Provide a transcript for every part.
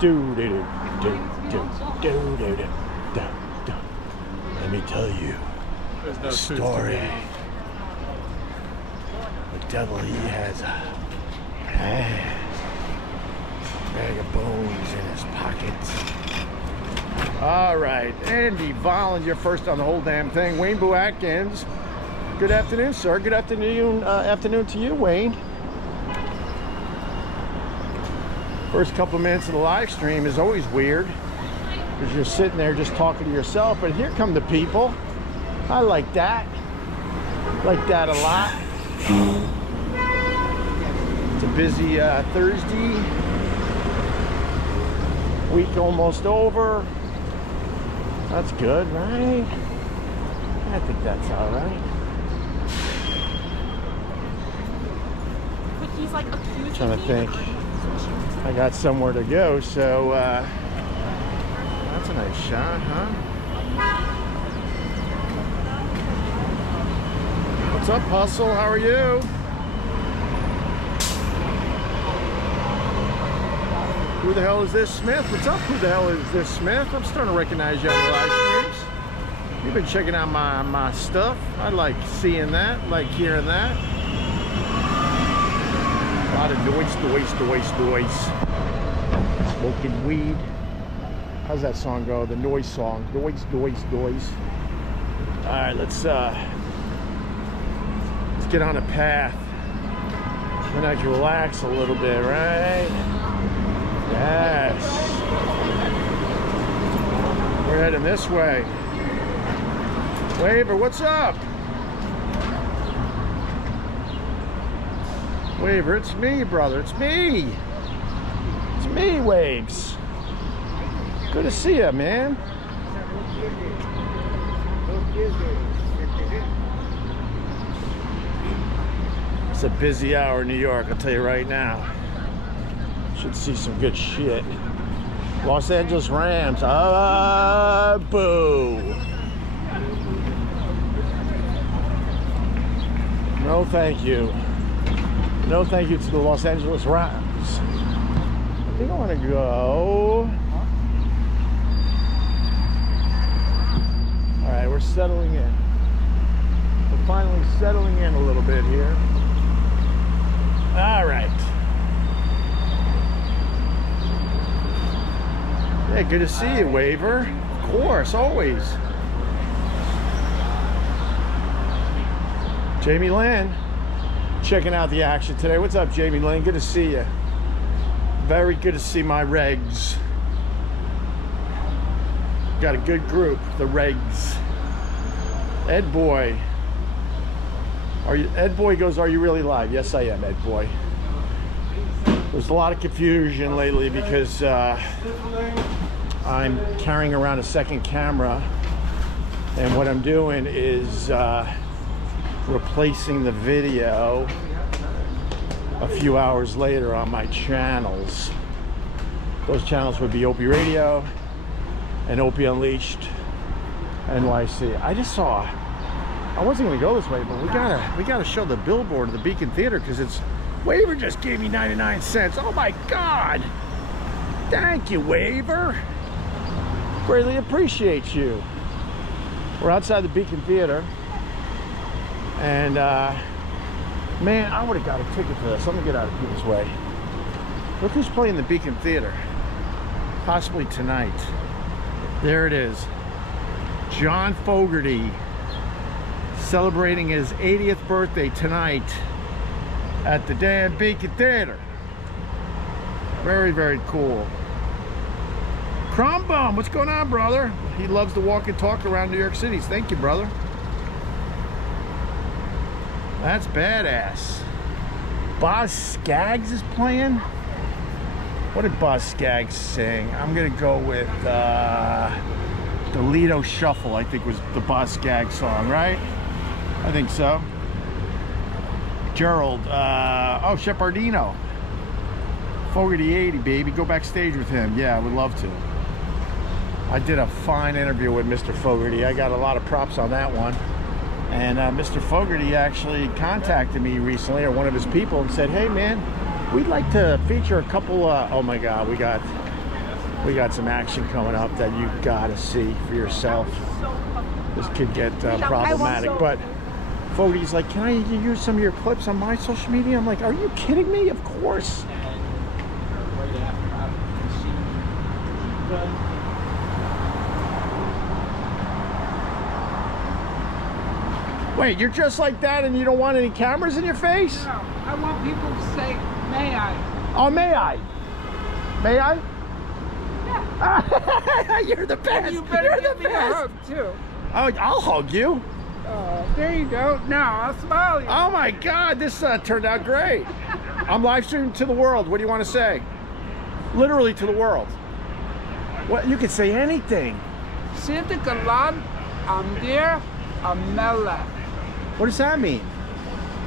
do do do do do do do do do. Let me tell you a story. The devil, he has a bag of bones in his pocket. All right, Andy Volland, you're first on the whole damn thing. Wayne Boo Atkins, good afternoon, sir. Good afternoon, afternoon to you, Wayne. First couple of minutes of the live stream is always weird because you're sitting there just talking to yourself, but here come the people. I like that. Like that a lot. It's a busy Thursday. Week almost over. That's good, right? I think that's all right. But he's like accusing Trying to think. I got somewhere to go, so that's a nice shot, huh? What's up, Hustle? How are you? Who the hell is this, Smith? What's up? Who the hell is this, Smith? I'm starting to recognize you on the live streams. You've been checking out my stuff. I like seeing that, like hearing that. A lot of noise. Smoking weed. How's that song go? The noise song. Noise. All right, let's get on a path. Then I can relax a little bit, right? Yes. We're heading this way. Waver, what's up? Waver, it's me, brother. It's me. It's me, Waves. Good to see you, man. It's a busy hour in New York, I'll tell you right now. Should see some good shit. Los Angeles Rams. Boo. No, thank you. No, thank you to the Los Angeles Rams. I think I want to go. All right, we're settling in. We're finally settling in a little bit here. All right. Yeah, good to see you, Waver. Of course, always. Jamie Lynn, checking out the action today. What's up, Jamie Lynn? Good to see you. Very good to see my regs. Got a good group, the regs. Ed Boy. Ed Boy goes, are you really live? Yes, I am, Ed Boy. There's a lot of confusion lately because I'm carrying around a second camera, and what I'm doing is replacing the video a few hours later on my channels. Those channels would be Opie Radio and Opie Unleashed NYC. I just saw, I wasn't gonna go this way, but we gotta show the billboard of the Beacon Theater because it's, Waver just gave me 99 cents. Oh my God. Thank you, Waver. Greatly appreciate you. We're outside the Beacon Theater. And man, I would have got a ticket for this. I'm gonna get out of people's way. Look who's playing the Beacon Theater. Possibly tonight. There it is. John Fogerty celebrating his 80th birthday tonight at the damn Beacon Theater. Very, very cool. Crumbum, what's going on, brother? He loves to walk and talk around New York City. Thank you, brother. That's badass. Boz Scaggs is playing. What did Boz Scaggs sing? I'm gonna go with the Lido Shuffle, I think was the Boz Scaggs song, right? I think so. Gerald, oh, Shepardino. Fogerty 80, baby, go backstage with him. Yeah, I would love to. I did a fine interview with Mr. Fogerty. I got a lot of props on that one. And Mr. Fogerty actually contacted me recently, or one of his people, and said, hey man, we'd like to feature a couple, oh my God, we got We got some action coming up that you gotta see for yourself. This could get problematic, but Fogerty's like, can I use some of your clips on my social media? I'm like, are you kidding me? Of course. Wait, you're just like that and you don't want any cameras in your face? No, I want people to say, may I? Oh, may I? May I? Yeah. You're the best. You better You're give the me best. a hug, too. Oh, I'll hug you. There you go. Now I'll smile you. Oh my God, this turned out great. I'm live streaming to the world. What do you want to say? Literally to the world. What, you could say anything. Santa Galan, I'm there, I'm Mela. What does that mean?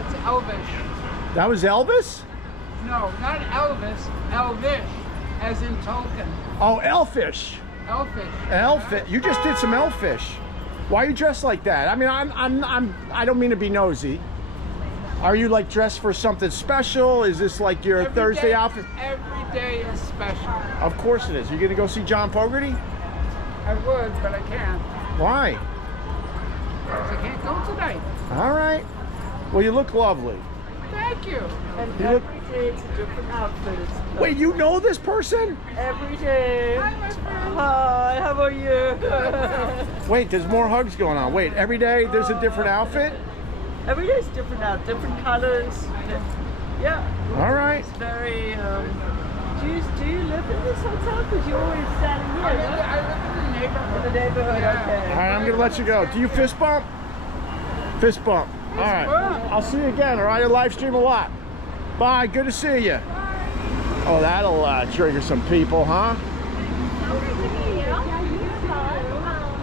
It's Elvish. That was Elvis? No, not Elvis, Elvish, as in Tolkien. Oh, Elfish. Elfish. Elfish. You just did some Elfish. Why are you dressed like that? I mean, I don't mean to be nosy. Are you like dressed for something special? Is this like your Thursday outfit? Every day is special. Of course it is. Are you gonna go see John Fogerty? I would, but I can't. Why? Because I can't go tonight. All right. Well, you look lovely. Thank you. And You look- every day it's a different outfit. Wait, you know this person? Every day. Hi, my friend. Hi, how are you? Wait, there's more hugs going on. Wait, every day there's a different outfit? Every day is different out, different colors. Yeah. All right. It's very, do you live in this hotel? Because you're always standing here, right? I live in the neighborhood. In the neighborhood, Yeah. okay. All right, I'm gonna let you go. Do you fist bump? Fist bump. All right. bump. I'll see you again. All right, I live stream a lot. Bye. Good to see you. Oh, that'll trigger some people, huh?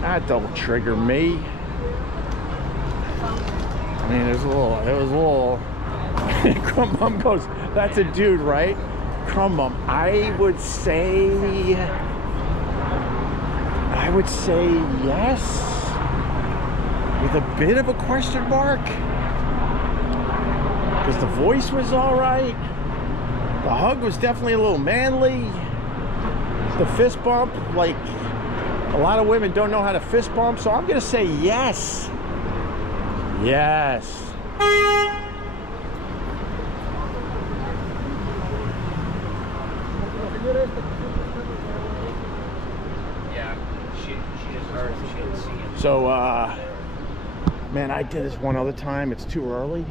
That don't trigger me. I mean, it was a little. Crumb Bum goes, that's a dude, right? Crumb Bum, I would say yes, with a bit of a question mark, because the voice was all right. The hug was definitely a little manly. The fist bump, like, a lot of women don't know how to fist bump, so I'm gonna say yes. Yes. Yeah, she just heard, she didn't see him. So, man, I did this one other time. It's too early,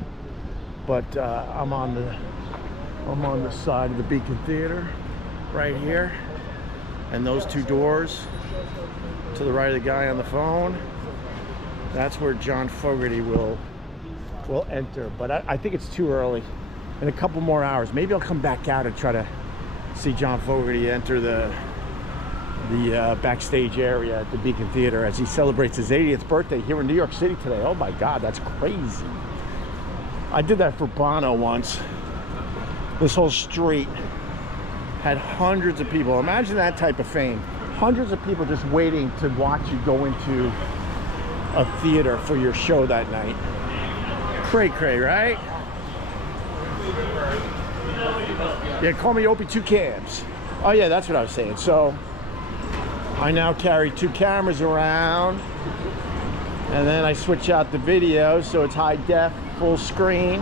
but I'm on the side of the Beacon Theater, right here, and those two doors to the right of the guy on the phone. That's where John Fogerty will enter. But I think it's too early. In a couple more hours, maybe I'll come back out and try to see John Fogerty enter the backstage area at the Beacon Theater as he celebrates his 80th birthday here in New York City today. Oh my God, that's crazy. I did that for Bono once. This whole street had hundreds of people. Imagine that type of fame. Hundreds of people just waiting to watch you go into a theater for your show that night. Cray, right? Yeah, call me Opie 2 Cams. Oh yeah, that's what I was saying. So I now carry 2 cameras around, and then I switch out the video so it's high def, full screen,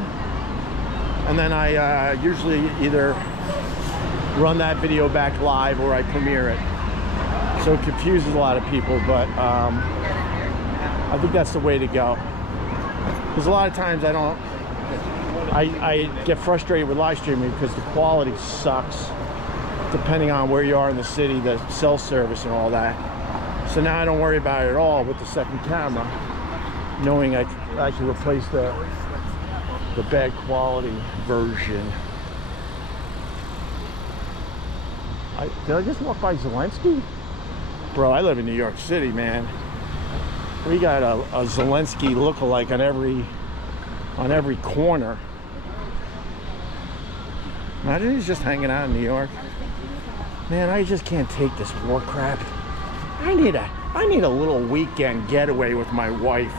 and then I usually either run that video back live or I premiere it. So it confuses a lot of people, but I think that's the way to go. Because a lot of times I get frustrated with live streaming because the quality sucks depending on where you are in the city, the cell service and all that. So now I don't worry about it at all with the second camera, knowing I can replace the bad quality version. Did I just walk by Zelensky? Bro, I live in New York City, man. We got a Zelensky lookalike on every corner. Imagine he's just hanging out in New York. Man, I just can't take this war crap. I need a little weekend getaway with my wife.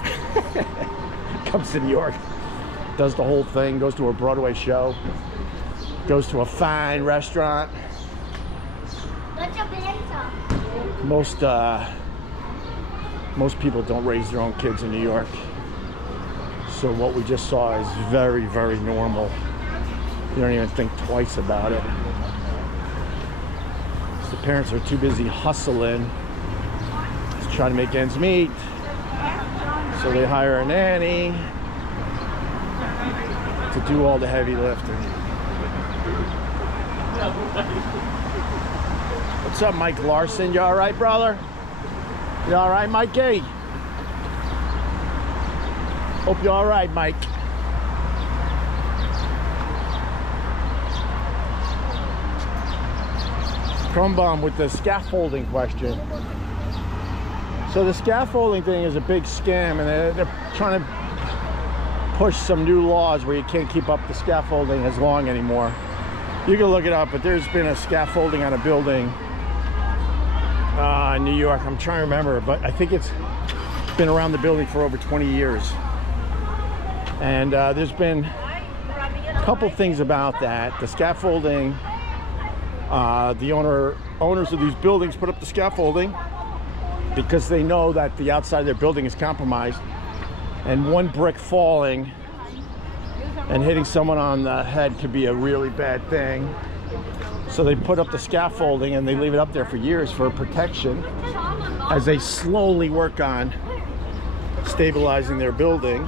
Comes to New York, does the whole thing, goes to a Broadway show, goes to a fine restaurant, Most people don't raise their own kids in New York. So what we just saw is very, very normal. You don't even think twice about it. The parents are too busy hustling, just trying to make ends meet. So they hire a nanny to do all the heavy lifting. What's up, Mike Larson? You all right, brother? You all right, Mikey? Hope you're all right, Mike. Crumbum with the scaffolding question. So the scaffolding thing is a big scam, and they're trying to push some new laws where you can't keep up the scaffolding as long anymore. You can look it up, but there's been a scaffolding on a building in New York. I'm trying to remember, but I think it's been around the building for over 20 years. And there's been a couple things about that. The scaffolding, the owners of these buildings put up the scaffolding because they know that the outside of their building is compromised, and one brick falling and hitting someone on the head could be a really bad thing. So they put up the scaffolding and they leave it up there for years for protection as they slowly work on stabilizing their building.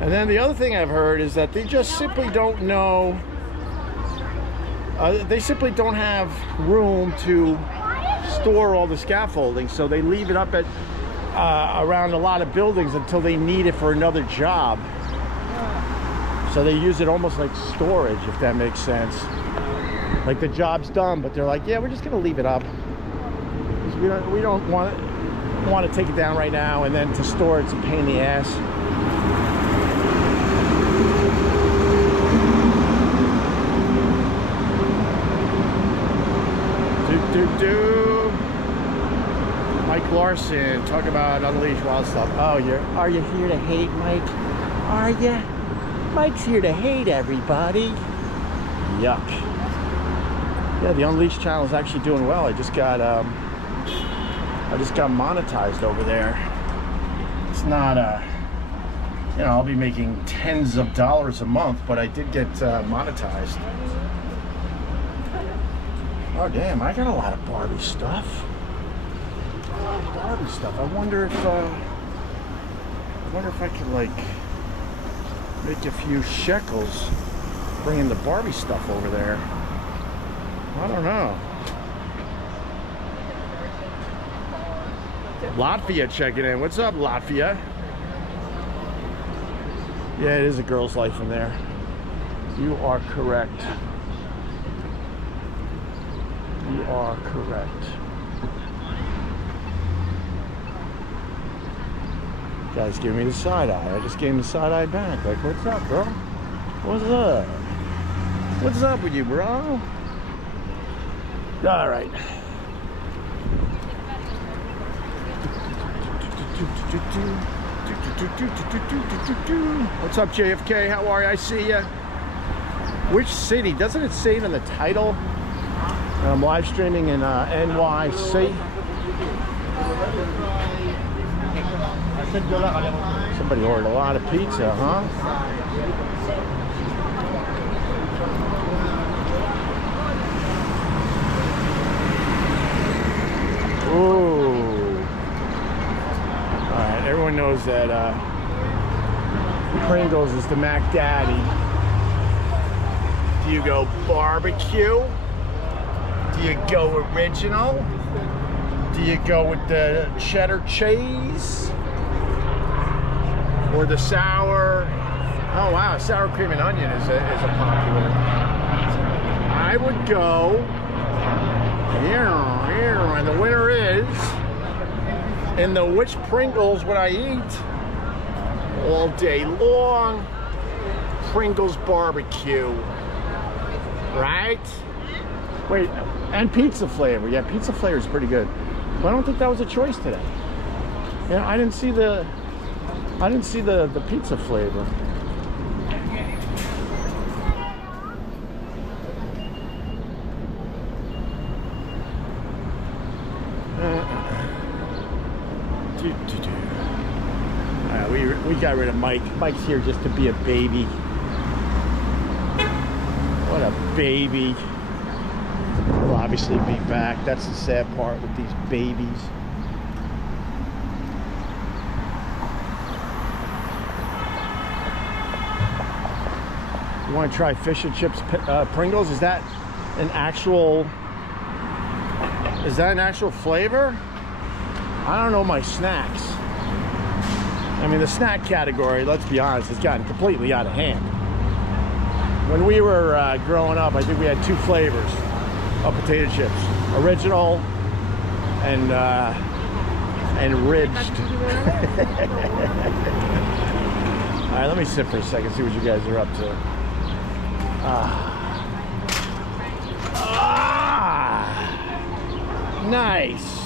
And then the other thing I've heard is that they just simply don't know, they simply don't have room to store all the scaffolding, so they leave it up at around a lot of buildings until they need it for another job. So they use it almost like storage, if that makes sense. Like the job's done, but they're like, yeah, we're just gonna leave it up. We don't want to take it down right now, and then to store it's a pain in the ass. Mike Larson, talk about Unleash Wild Stuff. Oh, are you here to hate, Mike? Are you? Mike's here to hate everybody. Yuck. Yeah, the Unleashed channel is actually doing well. I just got monetized over there. It's not you know, I'll be making tens of dollars a month, but I did get monetized. Oh damn, I got a lot of Barbie stuff. I wonder if I could like make a few shekels bringing the Barbie stuff over there. I don't know. Latvia checking in. What's up, Latvia? Yeah, it is a girl's life in there. You are correct. You are correct. Guys give me the side eye. I just gave him the side eye back. Like, what's up, bro? What's up? What's up with you, bro? All right. What's up, JFK? How are you? I see ya. Which city? Doesn't it say it in the title? I'm live streaming in NYC. Somebody ordered a lot of pizza, huh? Ooh. Alright, everyone knows that Pringles is the Mac Daddy. Do you go barbecue? Do you go original? Do you go with the cheddar cheese? Or the sour? Oh wow, sour cream and onion is a popular. I would go, and the winner is, and the which Pringles would I eat all day long? Pringles barbecue, right? Wait, and pizza flavor. Yeah, pizza flavor is pretty good. But I don't think that was a choice today. Yeah, I didn't see the pizza flavor. We got rid of Mike. Mike's here just to be a baby. What a baby. He'll obviously be back. That's the sad part with these babies. You want to try fish and chips Pringles? Is that an actual flavor? I don't know my snacks. I mean, the snack category, let's be honest, has gotten completely out of hand. When we were growing up, I think we had two flavors of potato chips: original and ridged. All right, let me sit for a second, see what you guys are up to. Nice.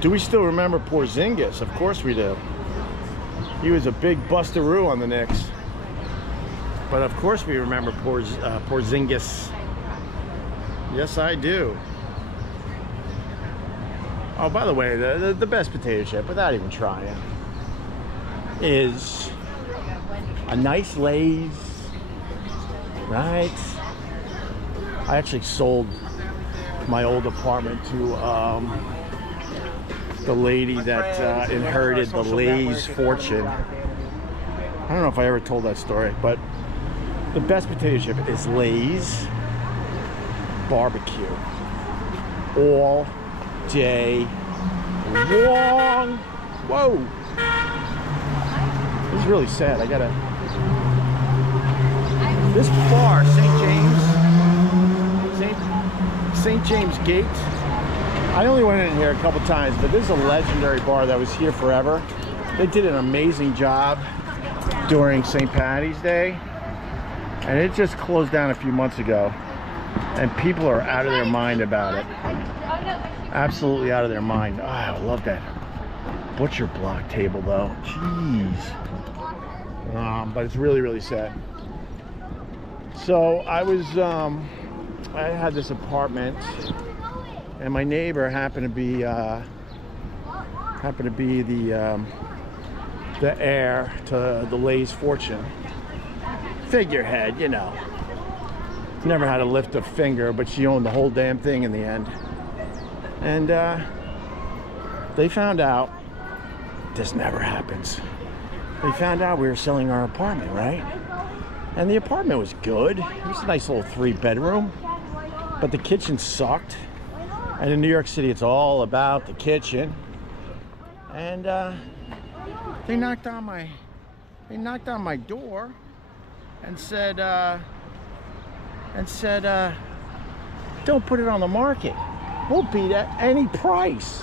Do we still remember Porzingis? Of course we do. He was a big bustaroo on the Knicks. But of course we remember Porzingis. Yes, I do. Oh, by the way, the best potato chip, without even trying, is a nice Lay's, right? I actually sold my old apartment to the lady that inherited the Lay's fortune. I don't know if I ever told that story, but the best potato chip is Lay's barbecue. All day long. Whoa. This is really sad. I gotta. This bar, St. James Gate. I only went in here a couple times, but this is a legendary bar that was here forever. They did an amazing job during St. Patty's Day, and it just closed down a few months ago, and people are out of their mind about it. Absolutely out of their mind. Oh, I love that butcher block table though. Jeez. But it's really, really sad. So I had this apartment, and my neighbor happened to be the heir to the Lay's fortune. Figurehead, you know. Never had to lift a finger, but she owned the whole damn thing in the end. And they found out, this never happens. They found out we were selling our apartment, right? And the apartment was good. It was a nice little 3-bedroom, but the kitchen sucked. And in New York City, it's all about the kitchen. And they knocked on my door and said, don't put it on the market. We'll beat at any price.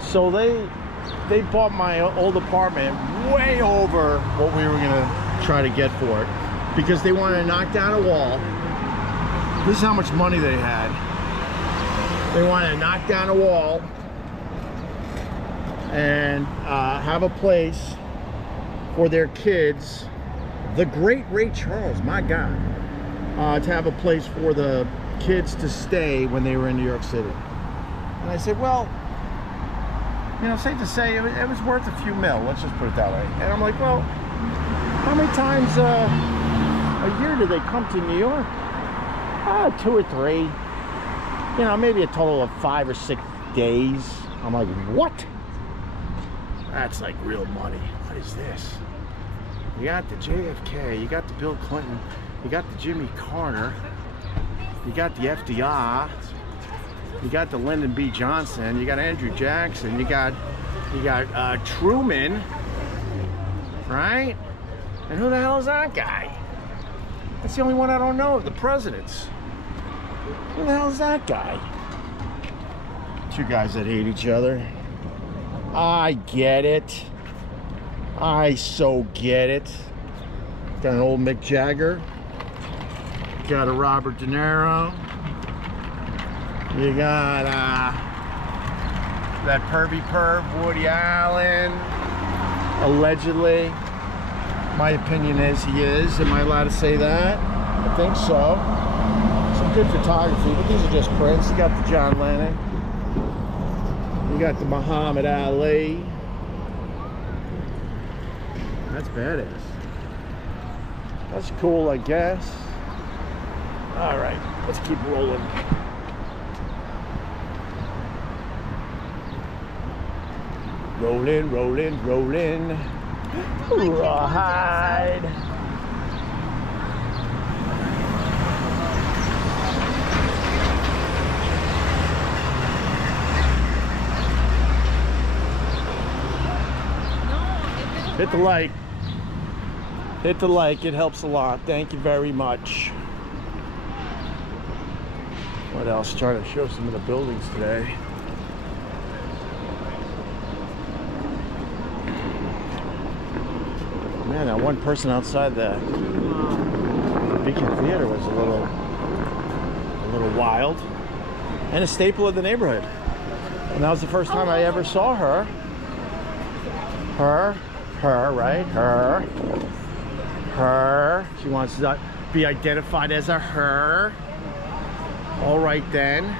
So they bought my old apartment way over what we were gonna try to get for it, because they wanted to knock down a wall. This is how much money they had. They wanted to knock down a wall and have a place for their kids. The great Ray Charles, my God, to have a place for the kids to stay when they were in New York City. And I said, well, you know, safe to say it was worth a few mil, let's just put it that way. And I'm like, well, how many times a year do they come to New York? 2 or 3. You know, maybe a total of 5 or 6 days. I'm like, what? That's like real money. What is this? You got the JFK, you got the Bill Clinton, you got the Jimmy Carter, you got the FDR, you got the Lyndon B. Johnson, you got Andrew Jackson, you got Truman, right? And who the hell is that guy? That's the only one I don't know of the presidents. Who the hell is that guy? 2 guys that hate each other. I get it. I so get it. Got an old Mick Jagger. Got a Robert De Niro. You got that pervy perv Woody Allen. Allegedly. My opinion is he is. Am I allowed to say that? I think so. So good photography, but these are just prints. You got the John Lennon. You got the Muhammad Ali. That's badass. That's cool, I guess. All right, let's keep rolling. Rolling, rolling, rolling. Rawhide. Hit the like. Hit the like, it helps a lot. Thank you very much. What else? Trying to show some of the buildings today. Man, that one person outside the Beacon Theater was a little wild. And a staple of the neighborhood. And that was the first time I ever saw her. Her, right? Her. She wants to be identified as a her. All right then.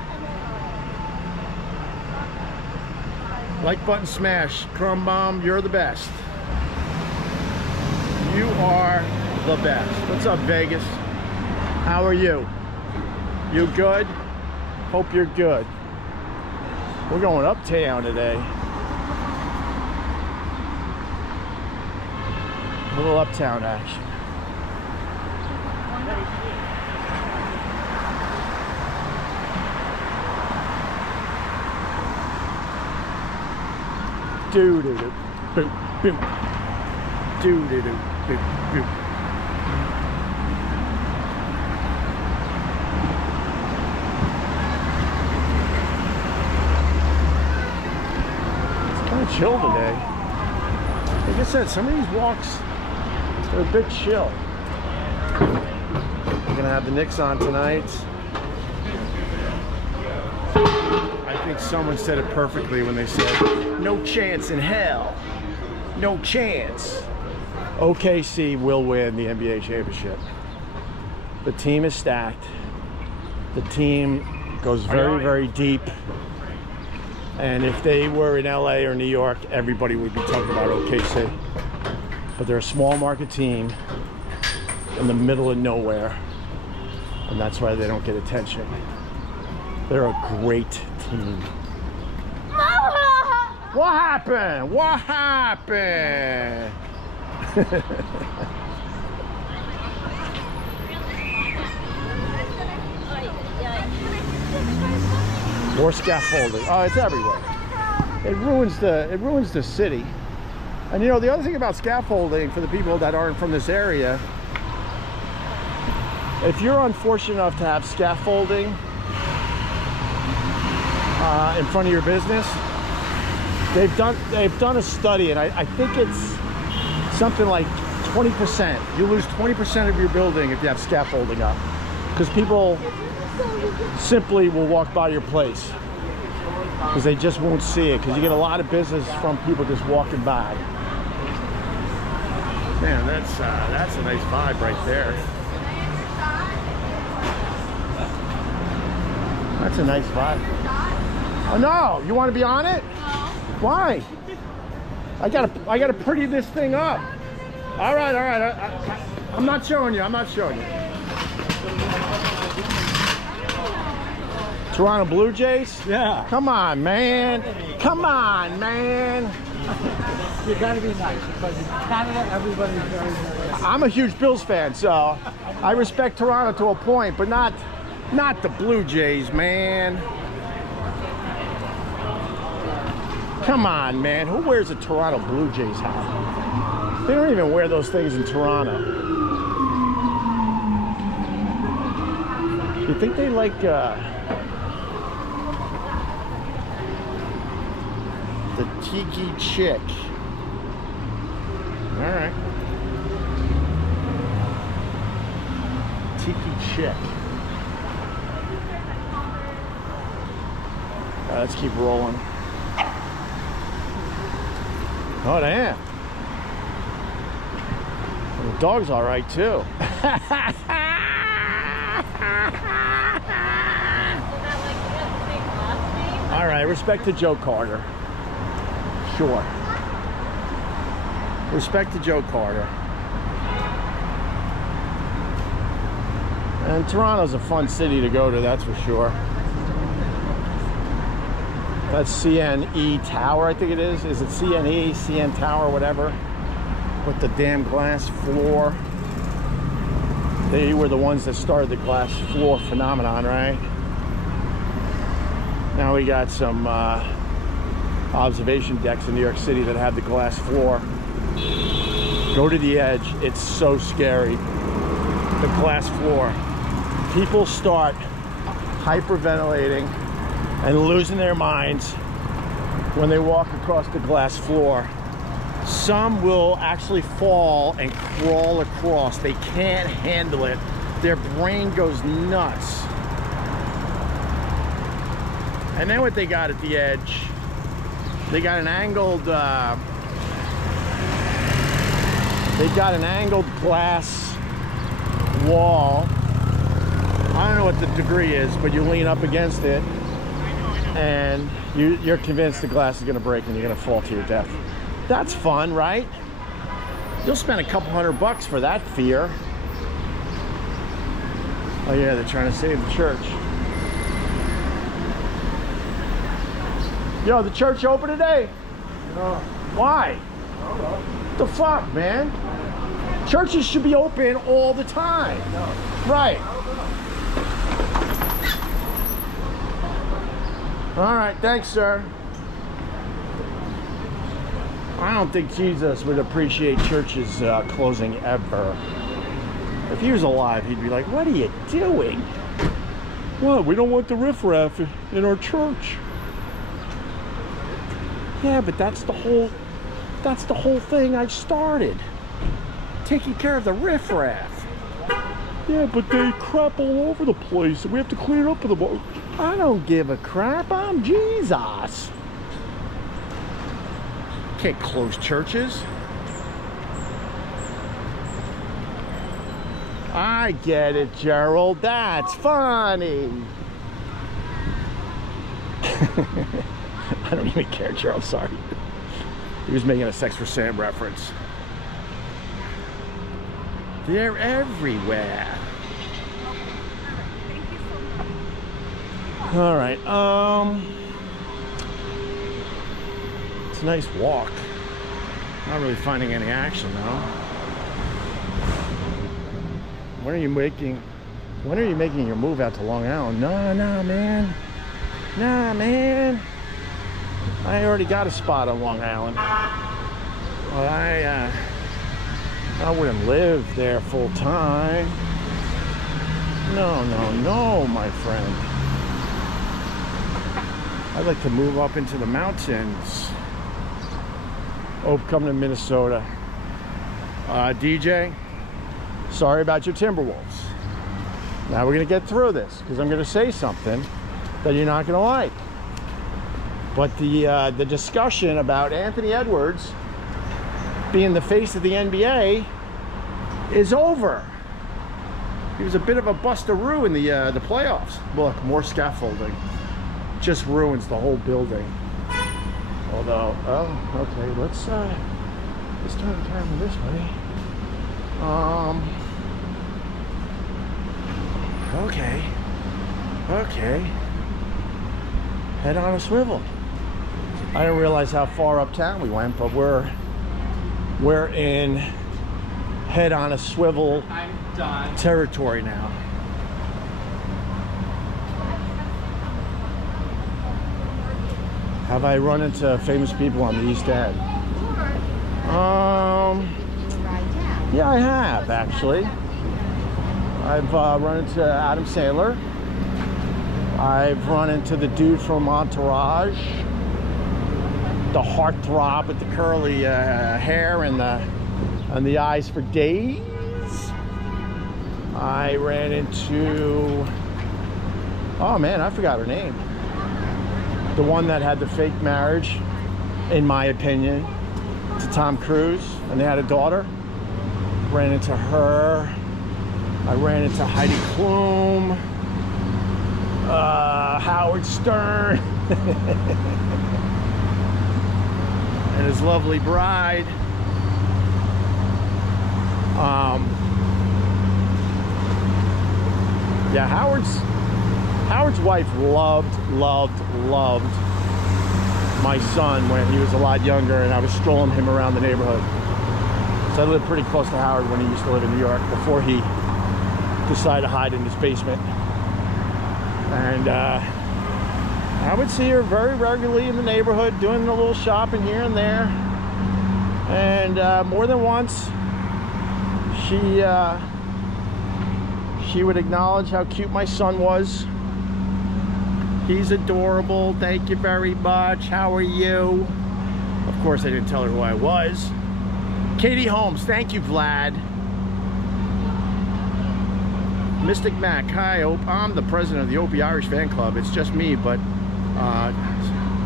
Like button smash. Crumb Bomb, you're the best. You are the best. What's up, Vegas? How are you? You good? Hope you're good. We're going uptown today. A little uptown action. Do do do, boom boom. Do do do, boom boom. It's kind of chill today. Like I said, some of these walks are a bit chill. We're gonna have the Knicks on tonight. I think someone said it perfectly when they said, "No chance in hell, no chance." OKC will win the NBA championship. The team is stacked. The team goes very, very deep. And if they were in LA or New York, everybody would be talking about OKC. But they're a small market team in the middle of nowhere. And that's why they don't get attention. They're a great team. What happened? What happened? More scaffolding. Oh, it's everywhere. It ruins the city. And you know, the other thing about scaffolding for the people that aren't from this area, if you're unfortunate enough to have scaffolding in front of your business, they've done a study, and I think it's something like 20%. You lose 20% of your building if you have scaffolding up, because people simply will walk by your place because they just won't see it, because you get a lot of business from people just walking by. Man, that's a nice vibe right there. That's a nice vibe. Oh no, you want to be on it? No. Why? I gotta pretty this thing up. All right. I'm not showing you. Toronto Blue Jays? Yeah. Come on, man. You gotta be nice, because in Canada, everybody's very, very nice. I'm a huge Bills fan, so I respect Toronto to a point, but not the Blue Jays, man. Come on, man. Who wears a Toronto Blue Jays hat? They don't even wear those things in Toronto. You think they like the Tiki Chick? All right. Tiki Chick. Let's keep rolling. Oh, damn. And the dog's all right, too. All right, respect to Joe Carter. Sure. Respect to Joe Carter. And Toronto's a fun city to go to, that's for sure. That's CNE Tower, I think it is. Is it CNE, CN Tower, whatever? With the damn glass floor. They were the ones that started the glass floor phenomenon, right? Now we got some observation decks in New York City that have the glass floor. Go to the edge, it's so scary. The glass floor. People start hyperventilating and losing their minds when they walk across the glass floor. Some will actually fall and crawl across. They can't handle it. Their brain goes nuts. And then what they got at the edge, they got an angled glass wall. I don't know what the degree is, but you lean up against it and you're convinced the glass is going to break and you're going to fall to your death. That's fun, right? You'll spend a couple $100 for that fear. Oh yeah, they're trying to save the church. Yo, the church open today? No. Why? I don't know. What the fuck, man? Churches should be open all the time. No. Right. All right, thanks, sir. I don't think Jesus would appreciate churches closing ever. If he was alive, he'd be like, what are you doing? Well, we don't want the riffraff in our church. Yeah, but that's the whole thing I started. Taking care of the riffraff. Yeah, but they crap all over the place and we have to clean it up for the boat. I don't give a crap. I'm Jesus. Can't close churches. I get it, Gerald. That's funny. I don't even care, Gerald. Sorry. He was making a Sex for Sam reference. They're everywhere. All right. It's a nice walk. Not really finding any action though. When are you making your move out to Long Island? Nah, man. Nah, man. I already got a spot on Long Island. Well, I wouldn't live there full time. No, my friend. I'd like to move up into the mountains. Oh, coming to Minnesota. DJ, sorry about your Timberwolves. Now we're gonna get through this because I'm gonna say something that you're not gonna like. But the discussion about Anthony Edwards being the face of the NBA is over. He was a bit of a bustaroo in the playoffs. Look, more scaffolding. Just ruins the whole building. Although, oh, okay, let's turn the camera this way. Okay. Head on a swivel. I didn't realize how far uptown we went, but we're in head on a swivel territory now. Have I run into famous people on the East End? Yeah, I have actually. I've run into Adam Sandler. I've run into the dude from Entourage, the heartthrob with the curly hair and the eyes for days. I ran into, oh man, I forgot her name. The one that had the fake marriage, in my opinion, to Tom Cruise, and they had a daughter. Ran into her. I ran into Heidi Klum. Howard Stern and his lovely bride. Yeah, Howard's wife loved my son when he was a lot younger, and I was strolling him around the neighborhood. So I lived pretty close to Howard when he used to live in New York before he decided to hide in his basement. And I would see her very regularly in the neighborhood doing a little shopping here and there. And more than once, she would acknowledge how cute my son was. He's adorable. Thank you very much. How are you? Of course, I didn't tell her who I was. Katie Holmes. Thank you, Vlad. Mystic Mac. Hi, Ope. I'm the president of the Opie Irish fan club. It's just me, but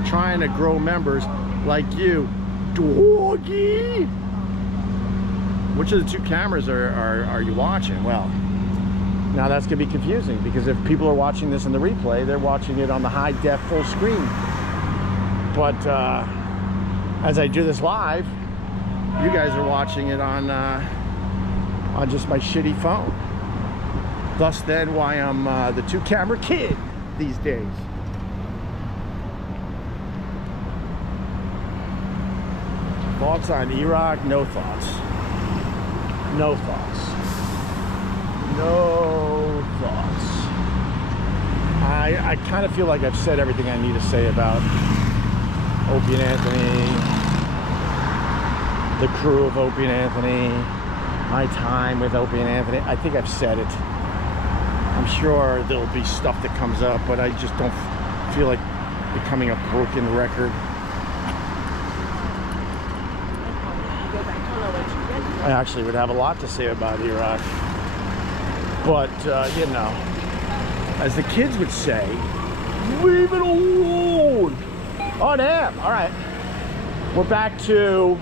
trying to grow members like you. Doggy. Which of the two cameras are you watching? Well, now that's gonna be confusing, because if people are watching this in the replay, they're watching it on the high def full screen. But as I do this live, you guys are watching it on just my shitty phone. Thus then why I'm the two camera kid these days. Thoughts on Iraq? No thoughts. No thoughts. No thoughts. I kind of feel like I've said everything I need to say about Opie and Anthony, the crew of Opie and Anthony, my time with Opie and Anthony. I think I've said it. I'm sure there'll be stuff that comes up, but I just don't feel like becoming a broken record. I actually would have a lot to say about Iraq. But, you know, as the kids would say, leave it alone. Oh, damn. All right. We're back to,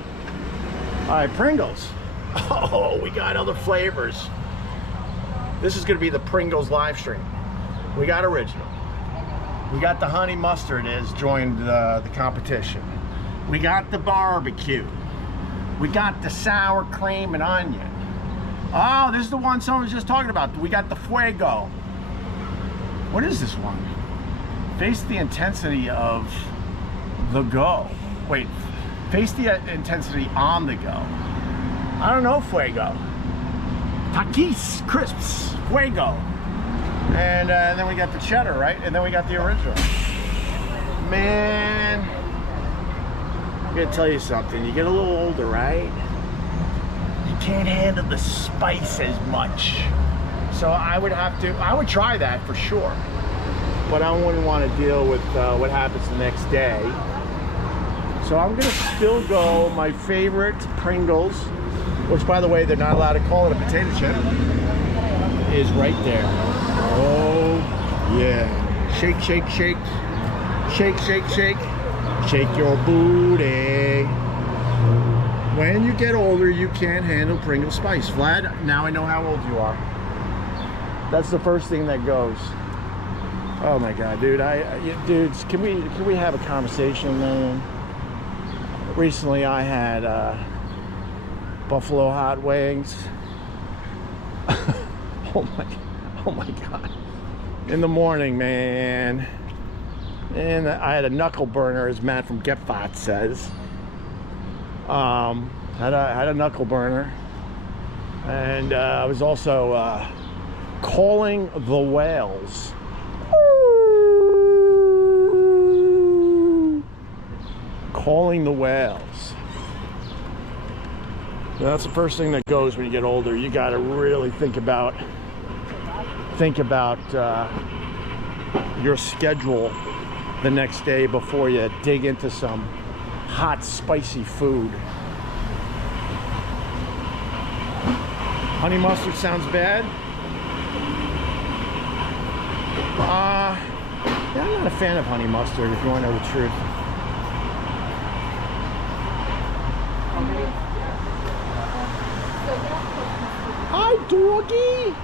all right, Pringles. Oh, we got other flavors. This is going to be the Pringles live stream. We got original. We got the honey mustard has joined the competition. We got the barbecue. We got the sour cream and onion. Oh, this is the one someone was just talking about. We got the Fuego. What is this one? Face the intensity of the go. Wait, face the intensity on the go. I don't know, Fuego. Takis, crisps, Fuego. And then we got the cheddar, right? And then we got the original. Man, I'm gonna tell you something. You get a little older, right? You can't handle the spice as much. So I would try that for sure. But I wouldn't want to deal with what happens the next day. So I'm gonna still go my favorite Pringles, which by the way, they're not allowed to call it a potato chip, is right there. Oh, yeah. Shake, shake, shake. Shake, shake, shake. Shake your booty. When you get older, you can't handle Pringle spice. Vlad, now I know how old you are. That's the first thing that goes. Oh my God, dude. Dudes, can we have a conversation, man? Recently, I had buffalo hot wings. Oh my God. In the morning, man. And I had a knuckle burner, as Matt from Gepfot says. Had a knuckle burner. And I was also calling the whales. Calling the whales. So that's the first thing that goes when you get older. You got to really think about your schedule the next day before you dig into some hot, spicy food. Honey mustard sounds bad. Yeah, I'm not a fan of honey mustard, if you want to know the truth. Hi, doggy.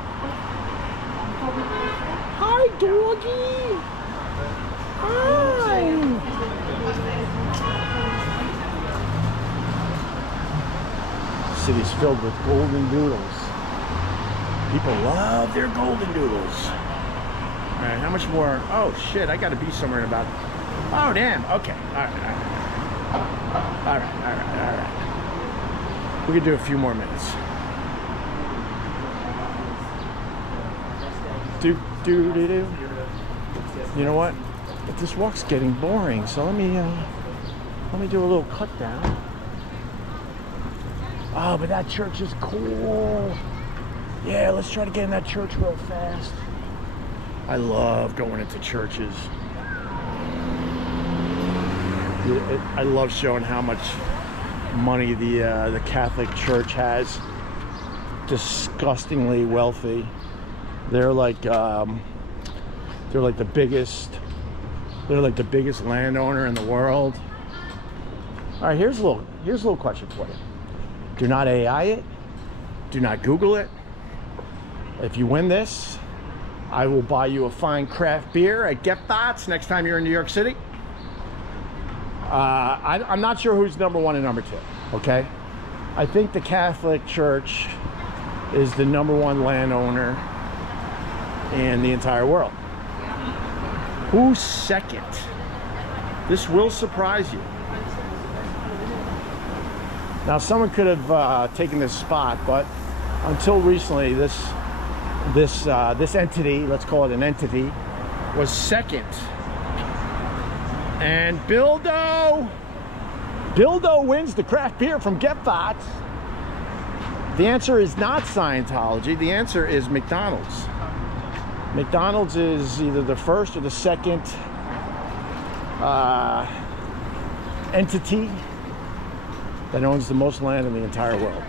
Hi, doggy. Hi. City's filled with golden doodles. People love their golden doodles. All right, how much more? Oh shit, I gotta be somewhere in about. Oh damn. Okay. All right. We could do a few more minutes. Do. You know what? This walk's getting boring, so let me do a little cut down. Oh, but that church is cool. Yeah, let's try to get in that church real fast. I love going into churches. I love showing how much money the Catholic Church has. Disgustingly wealthy. They're like the biggest landowner in the world. All right, here's a little question for you. Do not AI it. Do not Google it. If you win this, I will buy you a fine craft beer at Get Thoughts next time you're in New York City. I'm not sure who's number one and number two, okay? I think the Catholic Church is the number one landowner in the entire world. Who's second? This will surprise you. Now, someone could have taken this spot, but until recently, this entity, let's call it an entity, was second. And Bildo wins the craft beer from Get Thoughts. The answer is not Scientology. The answer is McDonald's. McDonald's is either the first or the second entity that owns the most land in the entire world.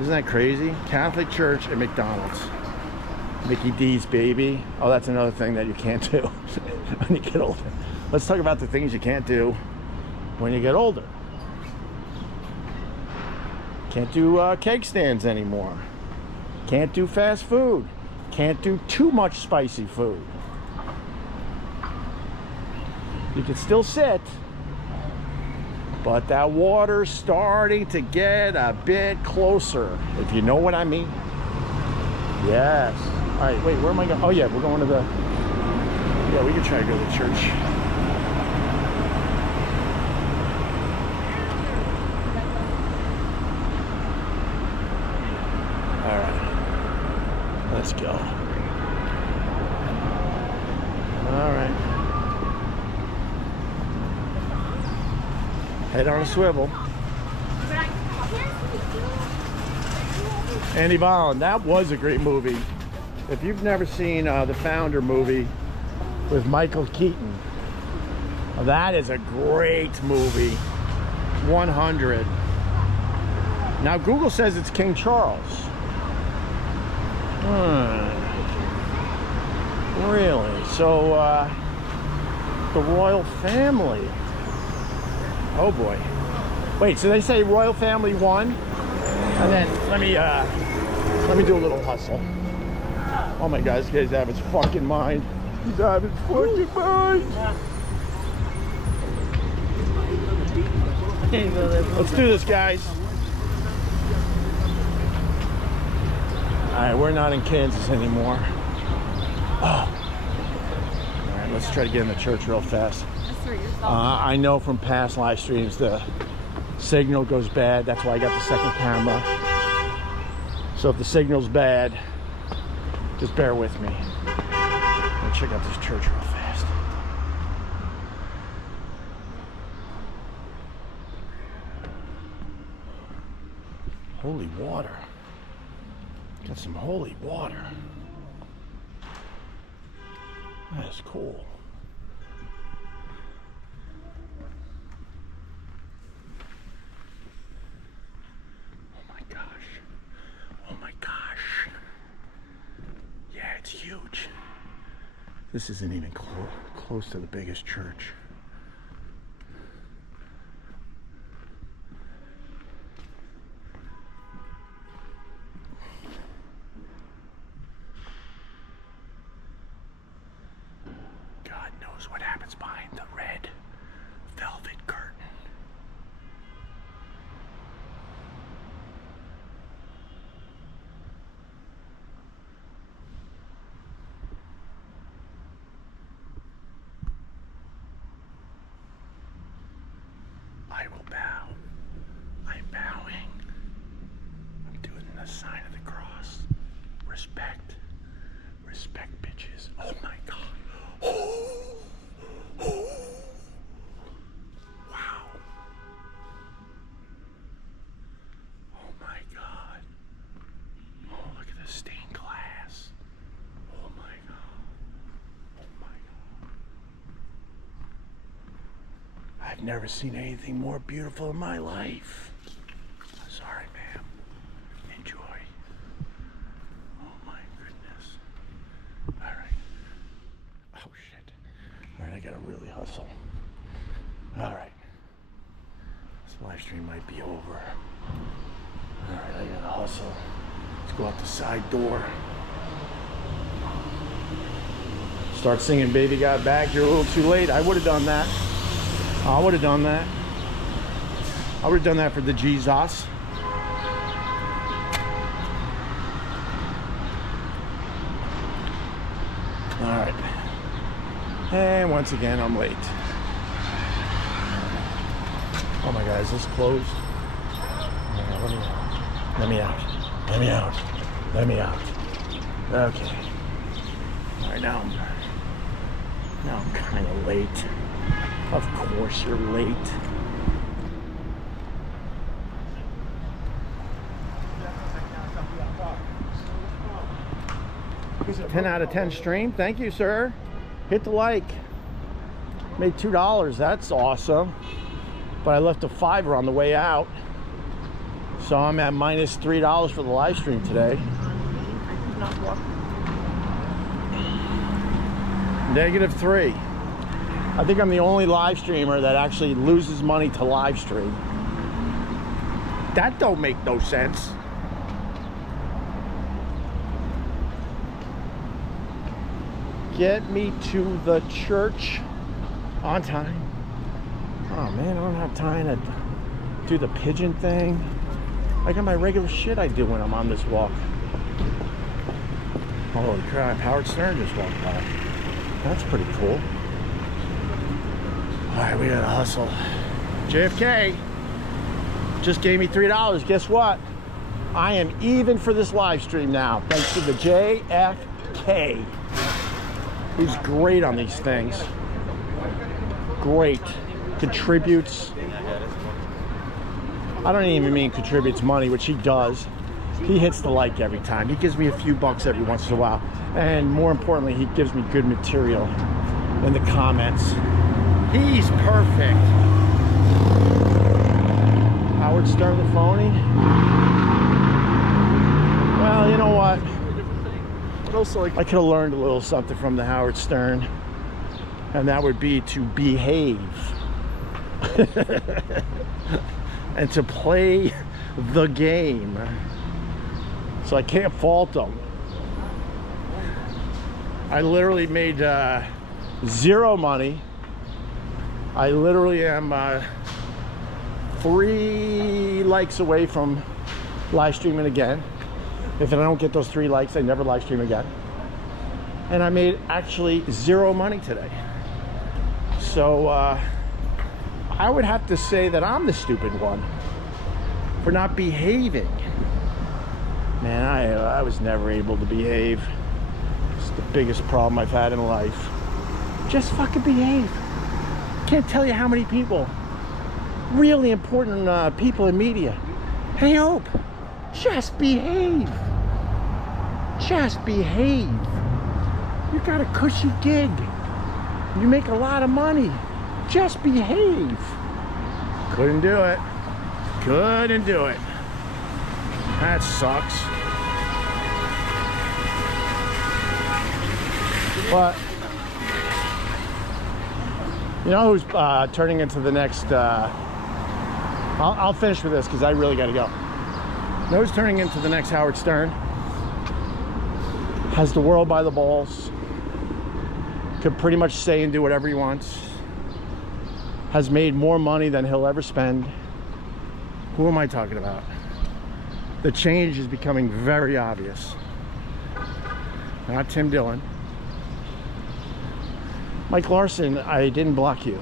Isn't that crazy? Catholic Church and McDonald's. Mickey D's, baby. Oh, that's another thing that you can't do when you get older. Let's talk about the things you can't do when you get older. Can't do cake stands anymore. Can't do fast food. Can't do too much spicy food. You can still sit, but that water's starting to get a bit closer, if you know what I mean. Yes. All right, wait, where am I going? Oh yeah, we're going to the, yeah, we can try to go to the church. All right, let's go. All right. Head on a swivel. Andy Bond, that was a great movie. If you've never seen the Founder movie with Michael Keaton, that is a great movie. 100. Now Google says it's King Charles. Really? So the royal family. Oh boy. Wait, so they say royal family won? And then let me do a little hustle. Oh my God, this guy's out of his fucking mind. He's out of his fucking mind. Let's do this, guys. All right, we're not in Kansas anymore. Oh. All right, let's try to get in the church real fast. I know from past live streams the signal goes bad. That's why I got the second camera. So if the signal's bad, just bear with me. Let's check out this church real fast. Holy water. Got some holy water. That's cool. Oh my gosh. Oh my gosh. Yeah, it's huge. This isn't even close to the biggest church. will bow. I'm bowing. I'm doing the sign of the cross. Respect. Respect, bitches. Oh my God. Oh. Oh. Wow. Oh my God. Oh, look at the stained glass. Oh my God. Oh my God. I've never seen anything more beautiful in my life. Sorry, ma'am. Enjoy. Oh my goodness. All right. Oh shit. All right, I gotta really hustle. All right. This live stream might be over. All right, I gotta hustle. Let's go out the side door. Start singing Baby Got Back. You're a little too late. I would have done that. I would have done that. I would have done that for the Jesus. All right. And once again, I'm late. Oh my God, is this closed? Let me out. Let me out. Let me out. Okay. All right, now I'm kind of late. Of course you're late. It's a 10 out of 10 stream. Thank you, sir. Hit the like. Made $2. That's awesome. But I left a $5 on the way out. So I'm at minus $3 for the live stream today. -3. I think I'm the only live streamer that actually loses money to live stream. That don't make no sense. Get me to the church on time. Oh man, I don't have time to do the pigeon thing. I got my regular shit I do when I'm on this walk. Holy crap, Howard Stern just walked by. That's pretty cool. All right, we gotta hustle. JFK just gave me $3. Guess what? I am even for this live stream now, thanks to the JFK. He's great on these things. Great. Contributes. I don't even mean contributes money, which he does. He hits the like every time. He gives me a few bucks every once in a while. And more importantly, he gives me good material in the comments. He's perfect. Howard Stern the phony? Well, you know what? I could have learned a little something from the Howard Stern, and that would be to behave and to play the game. So I can't fault them. I literally made 0 money. I literally am 3 likes away from live streaming again. If I don't get those 3 likes, I never live stream again. And I made actually 0 money today. So I would have to say that I'm the stupid one for not behaving. Man, I was never able to behave. It's the biggest problem I've had in life. Just fucking behave. Can't tell you how many people, really important people in media. Hey, Hope, just behave. Just behave. You got a cushy gig. You make a lot of money. Just behave. Couldn't do it. Couldn't do it. That sucks. But you know who's turning into the next I'll finish with this because I really gotta go. You know who's turning into the next Howard Stern? Has the world by the balls, could pretty much say and do whatever he wants, has made more money than he'll ever spend. Who am I talking about? The change is becoming very obvious. Not Tim Dillon. Mike Larson, I didn't block you.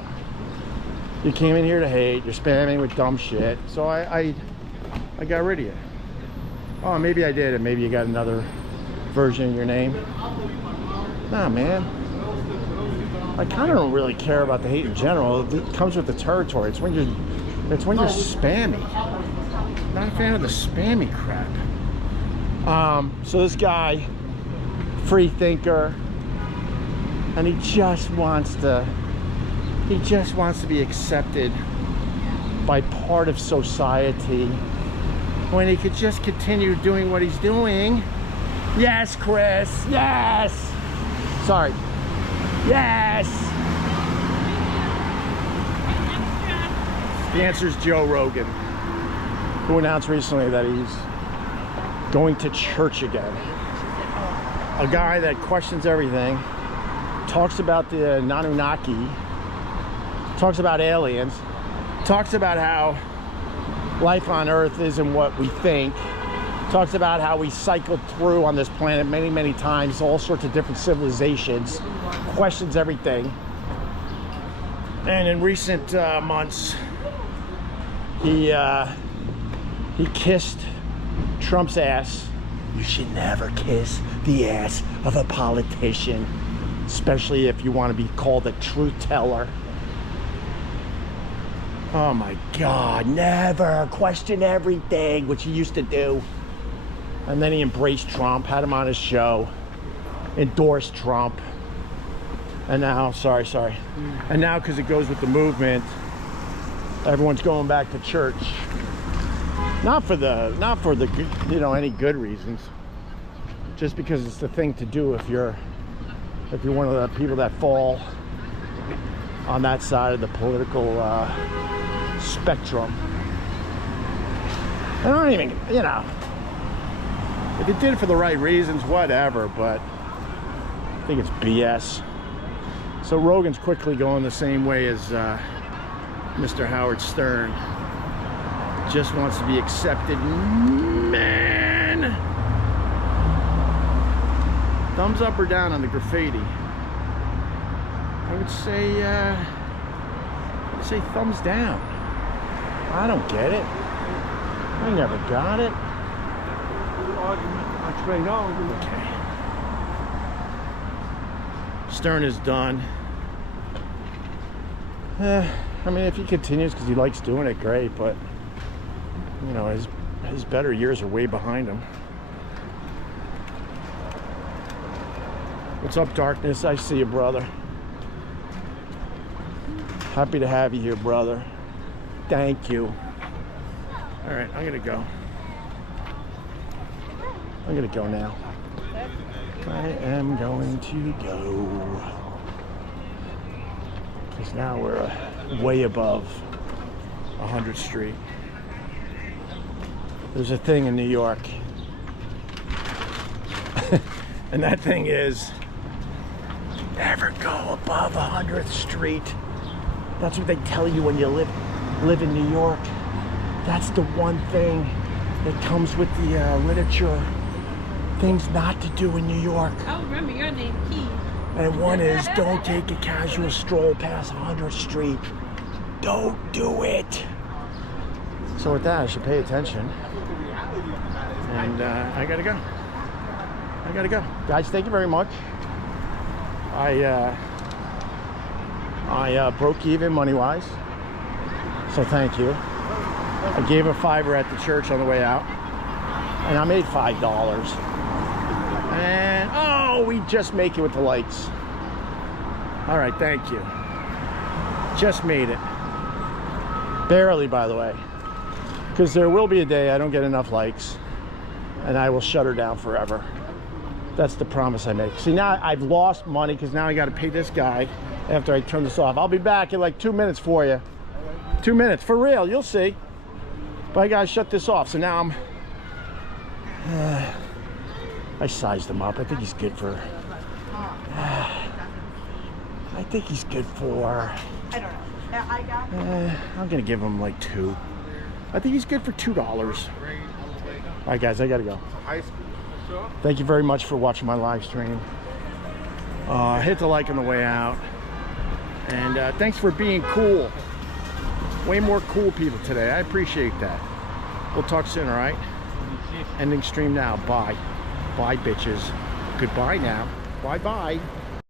You came in here to hate. You're spamming with dumb shit. So I got rid of you. Oh, maybe I did, and maybe you got another version of your name. Nah, man. I kind of don't really care about the hate in general. It comes with the territory. It's when you're spammy. Not a fan of the spammy crap. So this guy, free thinker, and he just wants to be accepted by part of society when he could just continue doing what he's doing. Yes, Chris, yes. Sorry. Yes. The answer is Joe Rogan, who announced recently that he's going to church again. A guy that questions everything, talks about the Anunnaki, talks about aliens, talks about how life on Earth isn't what we think, talks about how we cycled through on this planet many, many times, all sorts of different civilizations, questions everything. And in recent months, he kissed Trump's ass. You should never kiss the ass of a politician, especially if you want to be called a truth teller. Oh my God, never question everything, which he used to do. And then he embraced Trump, had him on his show, endorsed Trump. And now, sorry. And now, because it goes with the movement, everyone's going back to church. Not for the any good reasons. Just because it's the thing to do if you're one of the people that fall on that side of the political spectrum. I don't even, if it did it for the right reasons, whatever, but I think it's BS. So Rogan's quickly going the same way as Mr. Howard Stern. Just wants to be accepted. Man! Thumbs up or down on the graffiti? I would say thumbs down. I don't get it. I never got it. Okay. Stern is done. I mean, if he continues because he likes doing it, great, but his better years are way behind him. What's up, darkness? I see you, brother. Happy to have you here, brother. Thank you. All right, I'm gonna go. I'm gonna go now. I am going to go. Because now we're way above 100th Street. There's a thing in New York. And that thing is, never go above 100th Street. That's what they tell you when you live in New York. That's the one thing that comes with the literature. Things not to do in New York. I remember your name, Keith. And one is, don't take a casual stroll past 100th Street. Don't do it. So with that, I should pay attention. And I gotta go. Guys, thank you very much. I broke even money-wise. So thank you. I gave a $5 at the church on the way out. And I made $5. And, oh, we just make it with the lights. All right, thank you. Just made it. Barely, by the way. Because there will be a day I don't get enough likes. And I will shut her down forever. That's the promise I make. See, now I've lost money because now I got to pay this guy after I turn this off. I'll be back in like 2 minutes for you. 2 minutes, for real, you'll see. But I got to shut this off. So now I'm... I sized him up. I think he's good for... I think he's good for... I don't know. I got I'm going to give him like 2. I think he's good for $2. All right, guys, I got to go. Thank you very much for watching my live stream. Hit the like on the way out. And thanks for being cool. Way more cool people today. I appreciate that. We'll talk soon, all right? Ending stream now. Bye. Bye, bitches. Goodbye now. Bye-bye.